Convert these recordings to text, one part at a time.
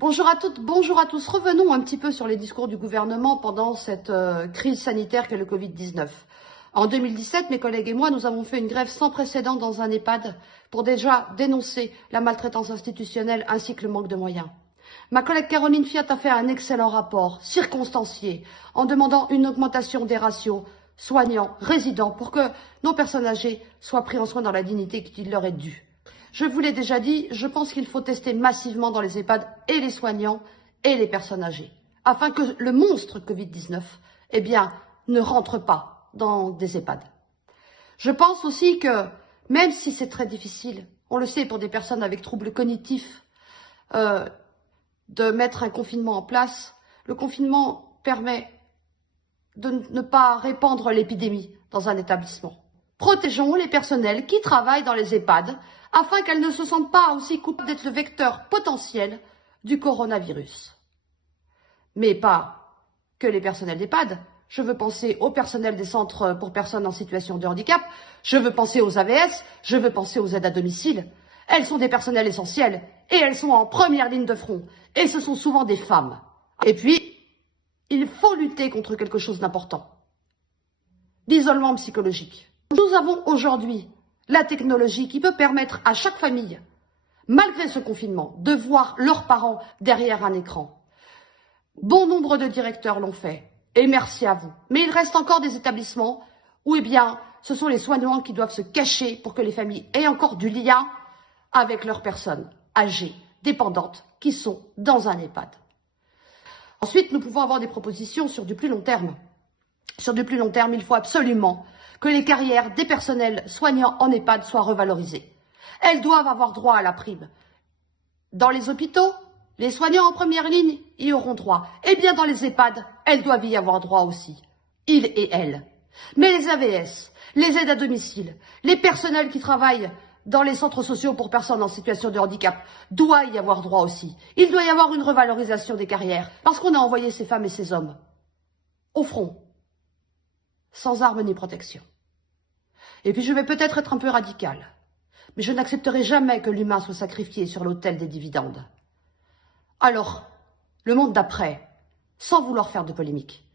Bonjour à toutes, bonjour à tous. Revenons un petit peu sur les discours du gouvernement pendant cette crise sanitaire qu'est le Covid-19. En 2017, mes collègues et moi, nous avons fait une grève sans précédent dans un EHPAD pour déjà dénoncer la maltraitance institutionnelle ainsi que le manque de moyens. Ma collègue Caroline Fiat a fait un excellent rapport, circonstancié, en demandant une augmentation des ratios soignants, résidents, pour que nos personnes âgées soient prises en soin dans la dignité qui leur est due. Je vous l'ai déjà dit, je pense qu'il faut tester massivement dans les EHPAD et les soignants et les personnes âgées, afin que le monstre Covid-19, ne rentre pas dans des EHPAD. Je pense aussi que, même si c'est très difficile, on le sait pour des personnes avec troubles cognitifs, de mettre un confinement en place, le confinement permet de ne pas répandre l'épidémie dans un établissement. Protégeons les personnels qui travaillent dans les EHPAD afin qu'elles ne se sentent pas aussi coupables d'être le vecteur potentiel du coronavirus. Mais pas que les personnels d'EHPAD. Je veux penser au personnel des centres pour personnes en situation de handicap, je veux penser aux AVS, je veux penser aux aides à domicile. Elles sont des personnels essentiels et elles sont en première ligne de front. Et ce sont souvent des femmes. Et puis, il faut lutter contre quelque chose d'important. L'isolement psychologique. Nous avons aujourd'hui la technologie qui peut permettre à chaque famille, malgré ce confinement, de voir leurs parents derrière un écran. Bon nombre de directeurs l'ont fait, et merci à vous. Mais il reste encore des établissements où, ce sont les soignants qui doivent se cacher pour que les familles aient encore du lien avec leurs personnes âgées, dépendantes, qui sont dans un EHPAD. Ensuite, nous pouvons avoir des propositions sur du plus long terme. Sur du plus long terme, il faut absolument que les carrières des personnels soignants en EHPAD soient revalorisées. Elles doivent avoir droit à la prime. Dans les hôpitaux, les soignants en première ligne y auront droit. Et bien dans les EHPAD, elles doivent y avoir droit aussi. Ils et elles. Mais les AVS, les aides à domicile, les personnels qui travaillent dans les centres sociaux pour personnes en situation de handicap, doivent y avoir droit aussi. Il doit y avoir une revalorisation des carrières, parce qu'on a envoyé ces femmes et ces hommes au front, sans armes ni protection. Et puis je vais peut-être être un peu radicale, mais je n'accepterai jamais que l'humain soit sacrifié sur l'autel des dividendes. Alors, le monde d'après, sans vouloir faire de polémique,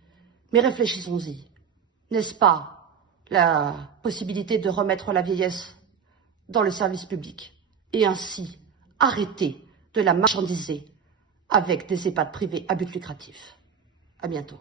mais réfléchissons-y. N'est-ce pas la possibilité de remettre la vieillesse dans le service public et ainsi arrêter de la marchandiser avec des EHPAD privés à but lucratif? À bientôt.